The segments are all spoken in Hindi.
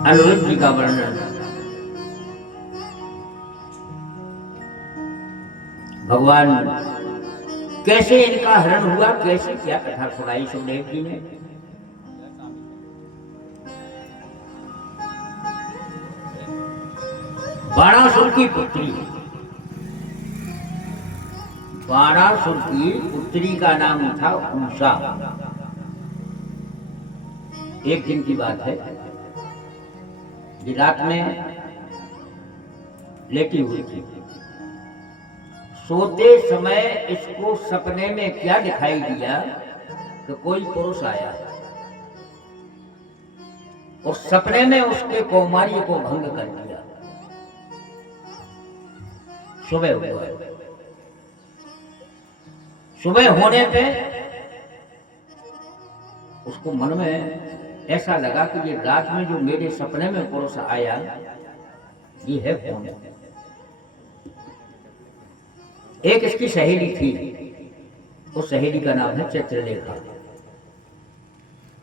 अनिरुद्ध जी का वर्णन। भगवान कैसे इनका हरण हुआ, कैसे क्या कथा सुनाई सुखदेव जी ने। बाणासुर की पुत्री, बाणासुर की पुत्री का नाम था उषा। एक दिन की बात है कि रात में लेटी हुई थी। सोते समय इसको सपने में क्या दिखाई दिया कि कोई पुरुष आया और सपने में उसके कौमार्य को भंग कर दिया। सुबह हुआ, सुबह होने पे उसको मन में ऐसा लगा कि ये रात में जो मेरे सपने में पुरुष आया ये है कौन। एक इसकी सहेली थी, उस सहेली का नाम है चित्रलेखा।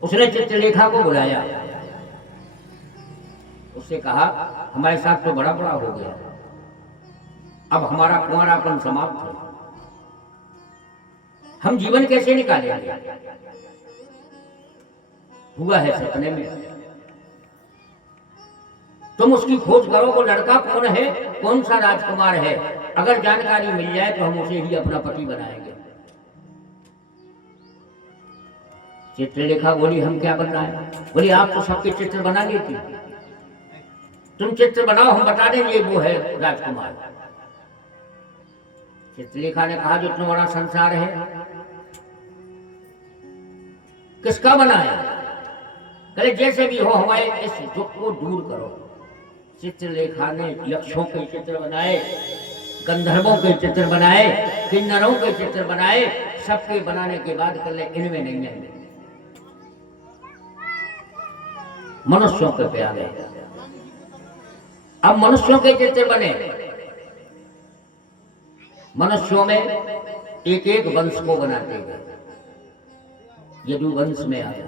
उसने चित्रलेखा को बुलाया, उससे कहा हमारे साथ तो बड़ा बड़ा हो गया, अब हमारा कुंवारापन समाप्त है, हम जीवन कैसे निकालेंगे। हुआ है सपने में, तुम उसकी खोज करो, वो लड़का कौन है, कौन सा राजकुमार है, अगर जानकारी मिल जाए तो हम उसे ही अपना पति बनाएंगे। चित्रलेखा बोली हम क्या बनाए। बोली आप तो सबके चित्र बना लेती, तुम चित्र बनाओ, हम बता देंगे वो है राजकुमार। चित्रलेखा ने कहा जो इतना बड़ा संसार है किसका बनाया। कहे जैसे भी हो हमारे इस दुख को दूर करो। चित्रलेखा ने यक्षों के चित्र बनाए, गंधर्वों के चित्र बनाए, किन्नरों के चित्र बनाए, सबके बनाने के बाद कर ले इनमें नहीं है, मनुष्यों के पे आ गए। अब मनुष्यों के चित्र बने, मनुष्यों में एक एक वंश को बनाते गए। यदुवंश में आया,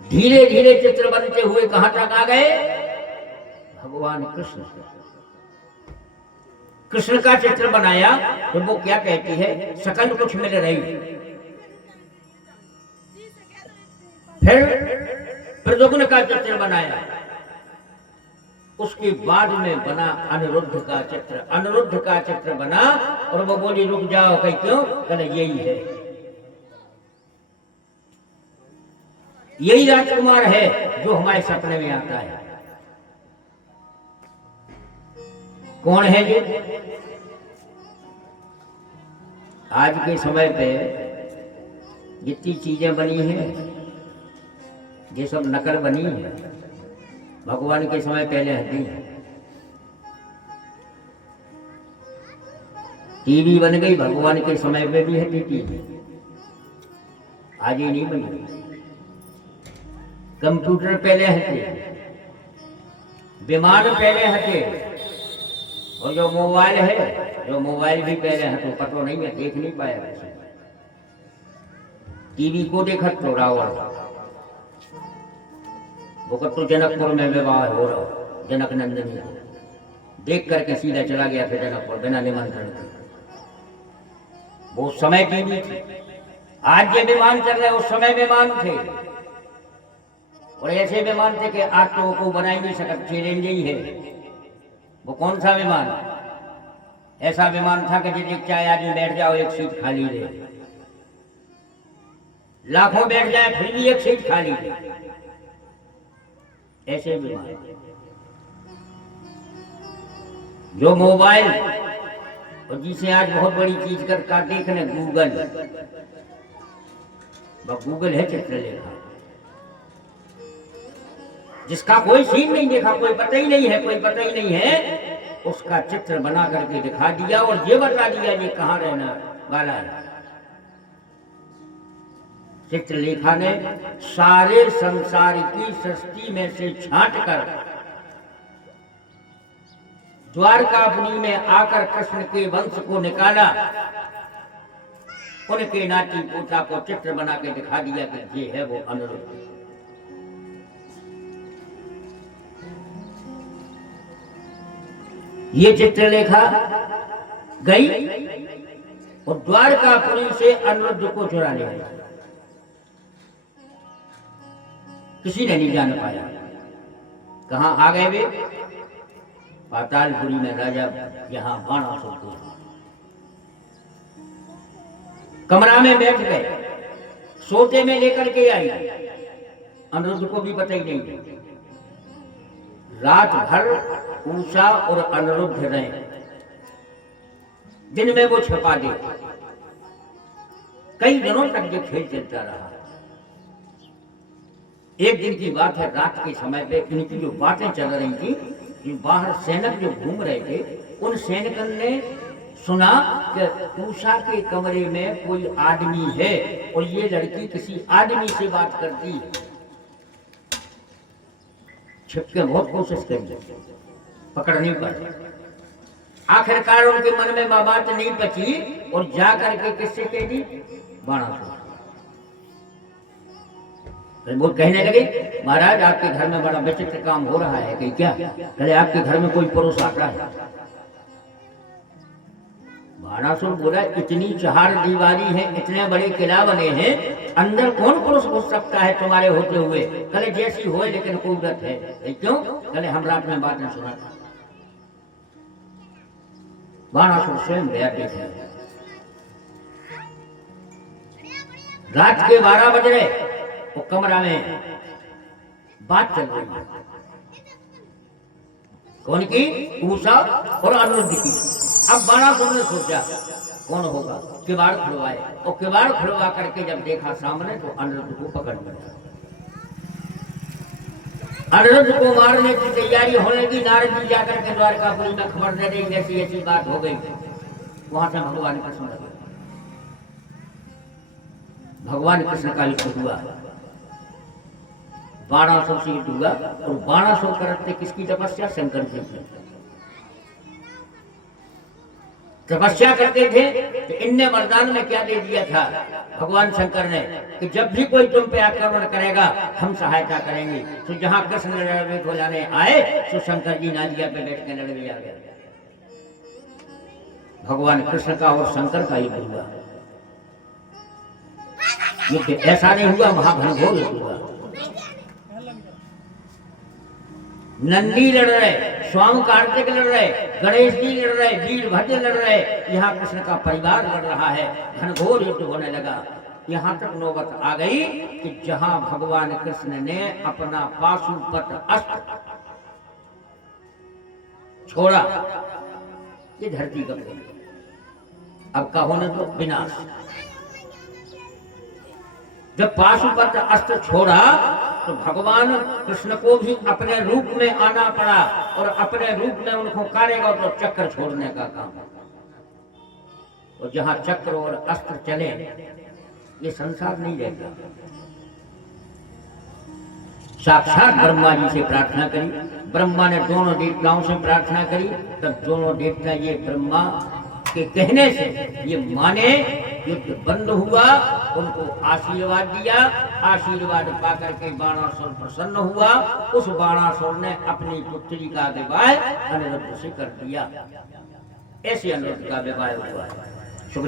धीरे धीरे चित्र बनते हुए कहां तक आ गए, भगवान कृष्ण। कृष्ण का चित्र बनाया तो वो क्या कहती है, सकल कुछ मिल रही। फिर प्रद्युम्न का चित्र बनाया, उसके बाद में बना अनिरुद्ध का चित्र। अनिरुद्ध का चित्र बना और वो बोली रुक जाओ, कहीं क्यों, कहले यही है, यही राजकुमार है जो हमारे सपने में आता है। कौन है ये। आज के समय पे जितनी चीजें बनी हैं ये सब नकल बनी है, भगवान के समय पहले हटी है। टीवी बन गई, भगवान के समय पे भी हटी टीवी, आज ही नहीं बनी। कंप्यूटर पहले हटे, विमान पहले हटे, और जो मोबाइल है, जो मोबाइल भी पहले हटो, पतो नहीं है, देख नहीं पाया वैसे। टीवी को देखा तो रावण, वो तो जनकपुर में विवाह हो रहा, जनक नंदनी देख करके सीधा चला गया फिर जनकपुर बिना निमंत्रण के। वो समय टीवी थी, आज ये विमान चल रहे, उस समय विमान थे, और ऐसे विमान थे कि आज तो को बना ही नहीं सकता, चैलेंज ही है। वो कौन सा विमान, ऐसा विमान था कि जिसे चाहे आदमी बैठ जाओ एक सीट खाली रहे, लाखों बैठ जाए फिर भी एक सीट खाली रहे, ऐसे विमान। जो मोबाइल और जिसे आज बहुत बड़ी चीज का देखने, गूगल, वो गूगल है चित्रलेखा, जिसका कोई सीन नहीं देखा, कोई पता ही नहीं है, कोई पता ही नहीं है, उसका चित्र बना करके दिखा दिया और ये बता दिया ये कहाँ रहना वाला है। चित्रलेखा ने सारे संसार की सृष्टि में से छांट कर द्वारकापुरी में आकर कृष्ण के वंश को निकाला उनके नाती पोता को चित्र बना के दिखा दिया कि ये है वो अनिरुद्ध। ये चित्रलेखा गई और द्वारकापुरी से अनिरुद्ध को चुरा ले गई। किसी ने नहीं जान पाया कहां आ गए वे। पातालपुरी में राजा यहां बाणासुर को कमरा में बैठ गए, सोते में लेकर के आई। अनिरुद्ध को भी पता ही नहीं। रात भर उषा और अनिरुद्ध रहे, दिन में वो छुपा दे। कई दिनों तक ये खेल चलता रहा। एक दिन की बात है, रात के समय पे इनकी जो बातें चल रही थी, जो बाहर सैनिक जो घूम रहे थे, उन सैनिकों ने सुना कि उषा के कमरे में कोई आदमी है और ये लड़की किसी आदमी से बात करती है। छिपके बहुत कोशिश करी, पकड़ नहीं पाए। आखिरकार उनके मन में बात नहीं बची और जाकर के किससे कह दी, बाणासुर। वो कहने लगे, महाराज आपके घर में बड़ा विचित्र काम हो रहा है। कि क्या? कहले आपके घर में कोई पुरुष आता है। बाणासुर बोला, इतनी चहार दीवारी है, इतने बड़े किला बने हैं, अंदर कौन पुरुष घुस सकता है तुम्हारे होते हुए? कहले जैसी हो लेकिन कुदरत है। क्यों? कहले हम रात में बातें सुना था। बाणासुर स्वयं गया देखने। रात के 12 बज रहे, वो कमरा में बात चल रही है। कौन की? उषा और अनिरुद्ध की। अब बाणासुर ने सोचा कौन होगा, किवाड़ खुलवाए और किवाड़ खुलवा करके जब देखा सामने तो अनिरुद्ध को पकड़ लिया। अनिरुद्ध को मारने की तैयारी होने की। नारद जी जाकर के द्वारकापुरी में खबर दे देंगे ऐसी ऐसी बात हो गई। वहां से भगवान कृष्ण लगे। भगवान कृष्ण का युद्ध हुआ, बाणासुर से युद्ध हुआ। और बाणासुर करते किसकी तपस्या? शंकर जी की तपस्या करते थे। तो इनने वरदान में क्या दे दिया था भगवान शंकर ने कि जब भी कोई तुम पे आक्रमण करेगा हम सहायता करेंगे। तो जहां कृष्ण लड़वे को जाने आए तो शंकर जी नालिया पे बैठ के लड़वे आ गए। भगवान कृष्ण का और शंकर का युद्ध हुआ। युद्ध ऐसा नहीं हुआ, महाघनघोर युद्ध हुआ। नंदी लड़ रहे, स्वामी कार्तिक लड़ रहे, गणेश जी लड़ रहे, वीरभद्र लड़ रहे, यहाँ कृष्ण का परिवार लड़ रहा है। घनघोर युद्ध होने लगा। यहाँ तक नौबत आ गई कि जहां भगवान कृष्ण ने अपना पाशुपत अस्त्र छोड़ा, ये धरती कब गई। अब का होने तो विनाश। जब पाशुपत अस्त्र छोड़ा तो भगवान कृष्ण को भी अपने रूप में आना पड़ा और अपने रूप में उनको कारेगा तो चक्र छोड़ने का काम। और जहां चक्र और अस्त्र चले ये संसार नहीं रहता। साक्षात ब्रह्मा जी से प्रार्थना करी। ब्रह्मा ने दोनों देवताओं से प्रार्थना करी। तब दोनों देवता ये ब्रह्मा के कहने से ये माने, युद्ध बंद हुआ, उनको आशीर्वाद दिया। आशीर्वाद पाकर के बाणासुर प्रसन्न हुआ। उस बाणासुर ने अपनी पुत्री का विवाह अनिरुद्ध से कर दिया। ऐसे अनिरुद्ध का विवाह हुआ है।